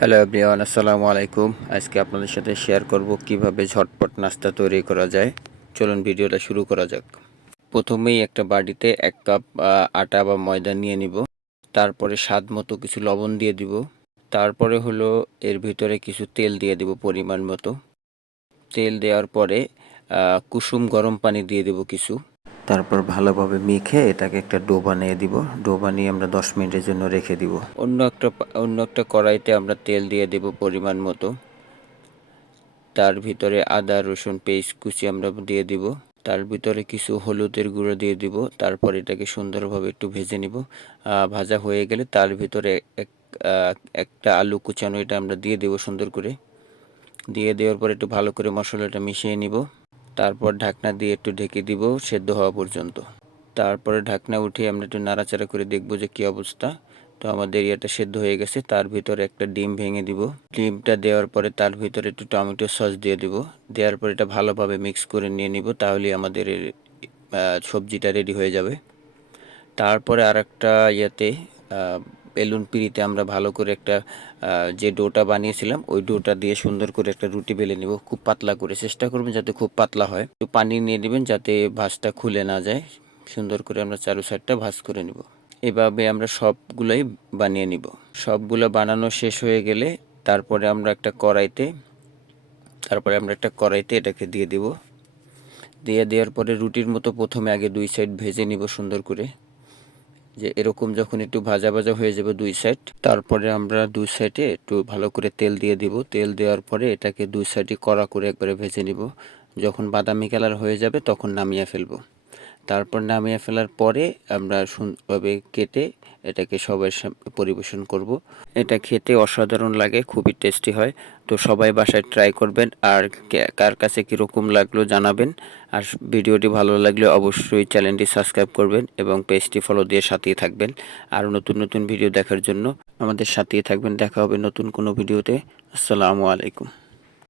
Hello everyone, আসসালামু আলাইকুম। আজকে আপনাদের সাথে শেয়ার করব কিভাবে ঝটপট নাস্তা তৈরি করা যায়। চলুন ভিডিওটা শুরু করা যাক। প্রথমেই একটা বাটিতে 1 কাপ আটা বা ময়দা নিয়ে নিব। তারপরে স্বাদ মতো কিছু লবণ দিয়ে দিব। তারপরে হলো এর ভিতরে কিছু তেল দিয়ে দিব পরিমাণ মতো। তেল দেওয়ার পরে কুসুম গরম পানি দিয়ে দেব কিছু। তারপর ভালোভাবে মেখে এটাকে একটা ডো বানিয়ে দিব। ডো বানিয়ে আমরা 10 মিনিটের জন্য রেখে দিব। অন্য একটা কড়াইতে আমরা তেল দিয়ে দেব পরিমাণ মতো। তার ভিতরে আদা রসুন পেস্ট কুচি আমরা দিয়ে দিব। তার ভিতরে কিছু হলুদের গুঁড়ো দিয়ে দিব। তারপর এটাকে সুন্দরভাবে একটু ভেজে নিব। ভাজা হয়ে গেলে তার ভিতরে একটা আলু কুচানো এটা আমরা দিয়ে দেব সুন্দর করে। দিয়ে দেওয়ার পর একটু ভালো করে মশলাটা মিশিয়ে নিব। তারপর ঢাকনা দিয়ে একটু ঢেকে দিব সেদ্ধ হওয়া পর্যন্ত। তারপরে ঢাকনা উঠিয়ে আমরা একটু নাড়াচাড়া করে দেখব যে কী অবস্থা। তো আমাদের এটা সেদ্ধ হয়ে গেছে। তার ভিতরে একটা ডিম ভেঙে দিব। ডিমটা দেওয়ার পরে তার ভিতরে একটু টমেটো সস দিয়ে দিব। দেওয়ার পরে এটা ভালোভাবে মিক্স করে নিয়ে নিব, তাহলেই আমাদের সবজিটা রেডি হয়ে যাবে। তারপরে আরেকটা বেলুন পিঁড়িতে আমরা ভালো করে একটা যে ডোটা বানিয়েছিলাম ওই ডোটা দিয়ে সুন্দর করে একটা রুটি বেলে নিব। খুব পাতলা করে চেষ্টা করবেন যাতে খুব পাতলা হয়। একটু পানি নিয়ে নেবেন যাতে ভাঁজটা খুলে না যায়। সুন্দর করে আমরা চারু সাইডটা ভাঁজ করে নিব। এভাবে আমরা সবগুলোই বানিয়ে নিব। সবগুলো বানানো শেষ হয়ে গেলে তারপরে আমরা একটা কড়াইতে এটাকে দিয়ে দিব। দিয়ে দেওয়ার পরে রুটির মতো প্রথমে আগে 2 সাইড ভেজে নিব সুন্দর করে। যে এরকম যখন একটু ভাজা ভাজা হয়ে যাবে 2 সাইড, তারপরে আমরা 2 সাইডে একটু ভালো করে তেল দিয়ে দিব। তেল দেওয়ার পরে এটাকে 2 সাইডে কড়া করে একবারে ভেজে নিব। যখন বাদামি কালার হয়ে যাবে তখন নামিয়ে ফেলব। তারপর নামিয়ে ফেলার পরে আমরা সুন্দরভাবে কেটে এটাকে সবার সামনে পরিবেশন করব। এটা খেতে অসাধারণ লাগে, খুবই টেস্টি হয়। তো সবাই বাসায় ট্রাই করবেন। আর কার কাছে কীরকম লাগলো জানাবেন। আর ভিডিওটি ভালো লাগলে অবশ্যই চ্যানেলটি সাবস্ক্রাইব করবেন এবং পেজটি ফলো দিয়ে সাথেই থাকবেন। আর নতুন নতুন ভিডিও দেখার জন্য আমাদের সাথেই থাকবেন। দেখা হবে নতুন কোনো ভিডিওতে। আসসালামু আলাইকুম।